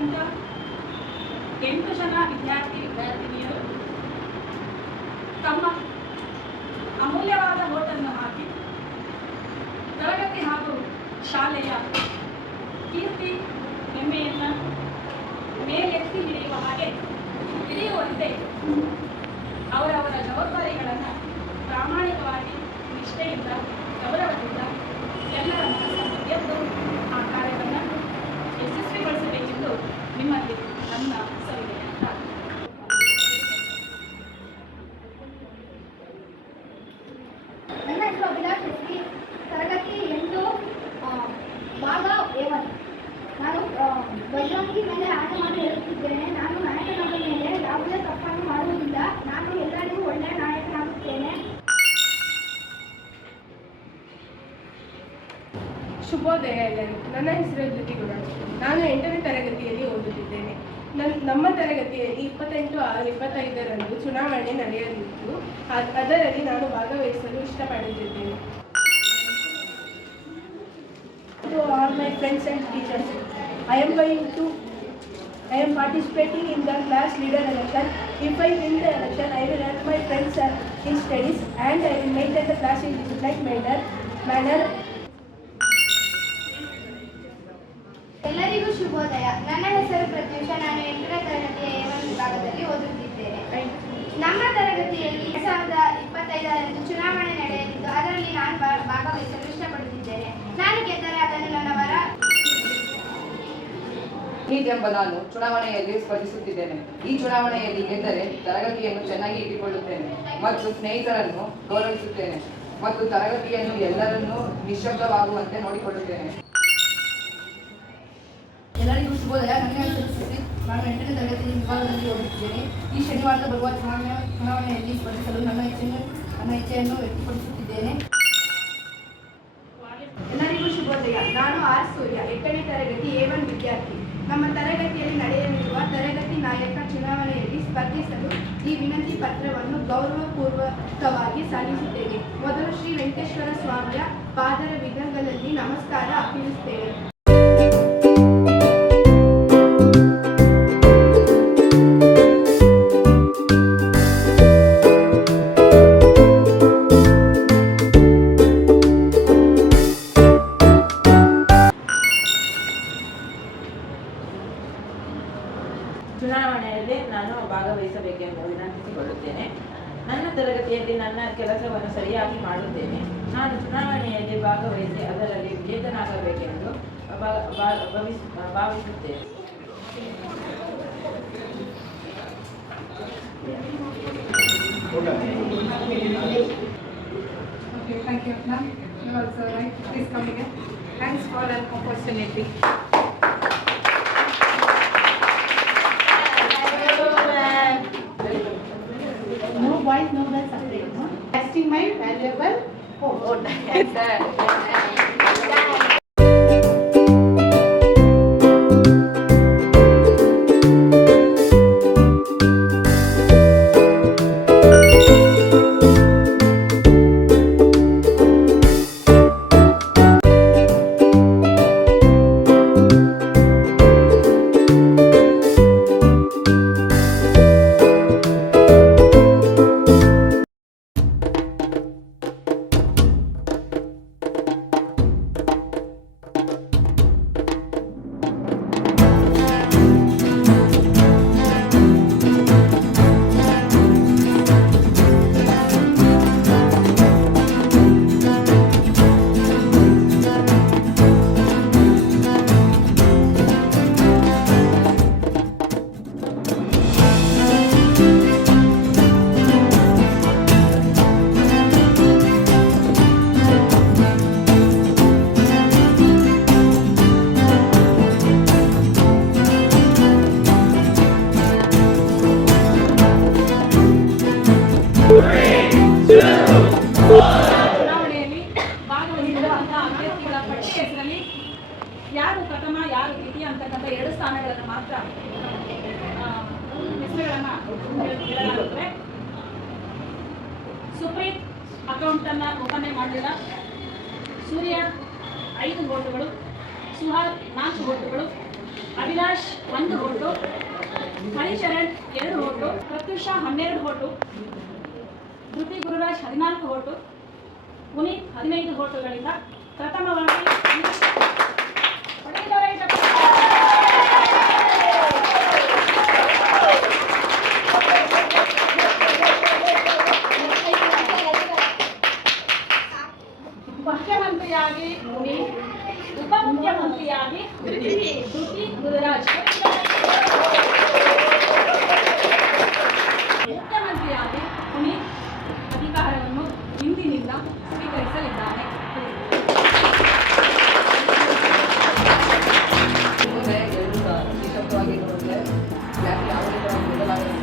ಭಾಗವಹಿಸಿದಂಥ 8 ಜನ ವಿದ್ಯಾರ್ಥಿನಿಯರು ತಮ್ಮ ಅಮೂಲ್ಯವಾದ ಓಟನ್ನು ಹಾಕಿ ತರಗತಿ ಹಾಗೂ ಶಾಲೆಯ ಕೀರ್ತಿ ಹೆಮ್ಮೆಯನ್ನು ಮೇಲೆತ್ತಿ ಹಿಡಿಯುವ ಹಾಗೆ ಹಿಡಿಯುವಂತೆ ಅವರವರ ಜವಾಬ್ದಾರಿಗಳನ್ನು ಪ್ರಾಮಾಣಿಕವಾಗಿ ನಿಷ್ಠೆಯಿಂದ ಗೌರವದಿಂದ ಎಲ್ಲರ ಮನಸ್ಸನ್ನು ಗೆದ್ದು ಆ ಕಾರ್ಯವನ್ನು ಯಶಸ್ವಿಗೊಳಿಸಬೇಕೆಂದು ನಿಮ್ಮಲ್ಲಿ ನನ್ನ ಸವಿನಯ. ನನ್ನ ಹೆಸರು ಅಭಿಲಾಷ್ ಶೆಟ್ಟಿ, ತರಗತಿ 8 ಭಾಗ A1. ನಾನು ಬಜರಂಗಿ ಮೇಲೆ ಆಟ ಮಾಡಿ ಹೇಳುತ್ತಿದ್ದೇನೆ. ನಾನು ನಾಯಕನಾದ ಮೇಲೆ ಯಾವುದೇ ತಪ್ಪನ್ನು ಮಾಡುವುದಿಲ್ಲ. ನಾನು ಎಲ್ಲರಿಗೂ ಒಳ್ಳೆಯ ನಾಯಕನಾಗುತ್ತೇನೆ. ಶುಭೋದಯ ಎಲ್ಲರೂ. ನನ್ನ ಹೆಸರು ಜ್ಯೋತಿ ಗುಣಾಜ್. ನಾನು 8ನೇ ತರಗತಿಯಲ್ಲಿ ಓದುತ್ತಿದ್ದೇನೆ. ನಮ್ಮ ತರಗತಿಯಲ್ಲಿ 28/6/25 ಚುನಾವಣೆ ನಡೆಯಲಿದ್ದು ಅದರಲ್ಲಿ ನಾನು ಭಾಗವಹಿಸಲು ಇಷ್ಟಪಡುತ್ತಿದ್ದೇನೆ. To all my friends and teachers, I am participating in the class leader election. If I win the election, I will help my friends in studies and I will maintain the class in disciplined manner. ಎಲ್ಲರಿಗೂ ಶುಭೋದಯ. ನನ್ನ ಹೆಸರು ಪ್ರತ್ಯೂಷ. ನಾನು 8ನೇ ತರಗತಿಯ A1 ವಿಭಾಗದಲ್ಲಿ ಓದುತ್ತಿದ್ದೇನೆ. ನಮ್ಮ ತರಗತಿಯಲ್ಲಿ 2025 ಚುನಾವಣೆ ನಡೆಯಲಿದ್ದು ಅದರಲ್ಲಿ ನಾನು ಭಾಗವಹಿಸಲು ಇಷ್ಟಪಡುತ್ತಿದ್ದೇನೆ. ನಾನು ಗೆದ್ದರೆ ಅದನ್ನು ನನ್ನವರ ಎಂಬ ನಾನು ಚುನಾವಣೆಯಲ್ಲಿ ಸ್ಪರ್ಧಿಸುತ್ತಿದ್ದೇನೆ. ಈ ಚುನಾವಣೆಯಲ್ಲಿ ಗೆದ್ದರೆ ತರಗತಿಯನ್ನು ಚೆನ್ನಾಗಿ ಇಟ್ಟುಕೊಳ್ಳುತ್ತೇನೆ ಮತ್ತು ಸ್ನೇಹಿತರನ್ನು ಗೌರವಿಸುತ್ತೇನೆ ಮತ್ತು ತರಗತಿಯನ್ನು ಎಲ್ಲರನ್ನೂ ನಿಶ್ಶಬ್ದವಾಗುವಂತೆ ನೋಡಿಕೊಳ್ಳುತ್ತೇನೆ. ಎಲ್ಲರಿಗೂ ಶುಭೋದಯ. ನನ್ನ ಹೆಸರು ಸುಶ್ರೀತ್. ನಾನು 8ನೇ ತರಗತಿ ವಿಭಾಗದಲ್ಲಿ ಓದುತ್ತಿದ್ದೇನೆ. ಈ ಶನಿವಾರದ ಬರುವ ಚುನಾವಣೆಯಲ್ಲಿ ಸ್ಪರ್ಧಿಸಲು ನನ್ನ ಇಚ್ಛೆಯನ್ನು ವ್ಯಕ್ತಪಡಿಸುತ್ತಿದ್ದೇನೆ. ಎಲ್ಲರಿಗೂ ಶುಭೋದಯ. ನಾನು ಆರ್ ಸೂರ್ಯ, 8ನೇ ತರಗತಿ A1 ವಿದ್ಯಾರ್ಥಿ. ನಮ್ಮ ತರಗತಿಯಲ್ಲಿ ನಡೆಯಲಿರುವ ತರಗತಿ ನಾಯಕ ಚುನಾವಣೆಯಲ್ಲಿ ಸ್ಪರ್ಧಿಸಲು ಈ ವಿನಂತಿ ಪತ್ರವನ್ನು ಗೌರವಪೂರ್ವಕವಾಗಿ ಸಲ್ಲಿಸುತ್ತೇನೆ. ಮೊದಲು ಶ್ರೀ ವೆಂಕಟೇಶ್ವರ ಸ್ವಾಮಿಯ ಪಾದರ ವಿಧಗಳಲ್ಲಿ ನಮಸ್ಕಾರ ಅರ್ಪಿಸುತ್ತೇವೆ. ಚುನಾವಣೆಯಲ್ಲಿ ನಾನು ಭಾಗವಹಿಸಬೇಕೆಂದು ವಿನಂತಿಸಿಕೊಳ್ಳುತ್ತೇನೆ. ನನ್ನ ತರಗತಿಯಲ್ಲಿ ನನ್ನ ಕೆಲಸವನ್ನು ಸರಿಯಾಗಿ ಮಾಡುತ್ತೇನೆ. ನಾನು ಚುನಾವಣೆಯಲ್ಲಿ ಭಾಗವಹಿಸಿ ಅದರಲ್ಲಿ ವಿಜೇತನಾಗಬೇಕೆಂದು ಭಾವಿಸುತ್ತೇನೆ. Okay, thank you, ma'am. You also right. Please come again. Thanks for an opportunity. No boys, no girls separate. No? Testing my valuable vote. Yes, sir. ಚುನಾವಣೆಯಲ್ಲಿ ಭಾಗವಹಿಸಿರುವಂತಹ ಅಭ್ಯರ್ಥಿಗಳ ಪಟ್ಟಿ ಹೆಸರಲ್ಲಿ ಯಾರು ಪ್ರಥಮ ಯಾರು ದ್ವಿತೀಯ ಅಂತಕ್ಕಂಥ 2 ಸ್ಥಾನಗಳನ್ನು ಮಾತ್ರ ಹೆಸರುಗಳನ್ನು ಹೇಳಲಾಗುತ್ತದೆ. ಸುಪ್ರೀತ್ ಅಕೌಂಟನ್ನು ಓಪನ್ ಮಾಡಲಿಲ್ಲ. ಸೂರ್ಯ 5 ವೋಟುಗಳು, ಸುಹಾರ್ 4 ವೋಟುಗಳು, Avinash 1 vote, Haricharan 2 vote, Pratyusha 12 vote, Dhruthi Gururaj 14 vote, Puneeth 15 ಓಟುಗಳಿಂದ ಪ್ರಥಮವಾಗಿ ಮುಖ್ಯಮಂತ್ರಿಯಾಗಿ ಪುನೀತ್, ಉಪಮುಖ್ಯಮಂತ್ರಿಯಾಗಿ ಧೃತಿ ಗುರುರಾಜ್, ಮುಖ್ಯಮಂತ್ರಿಯಾಗಿ ಪುನೀತ್ ಅಧಿಕಾರವನ್ನು ಇಂದಿನಿಂದ ಸ್ವೀಕರಿಸಲಿದ್ದಾರೆ. ಮುಂದೆ ಎಲ್ಲರೂ ನಿಶಬ್ದವಾಗಿ ನೋಡಿದ್ರೆ ಯಾವುದೇ ಥರ ಬದಲಾವಣೆ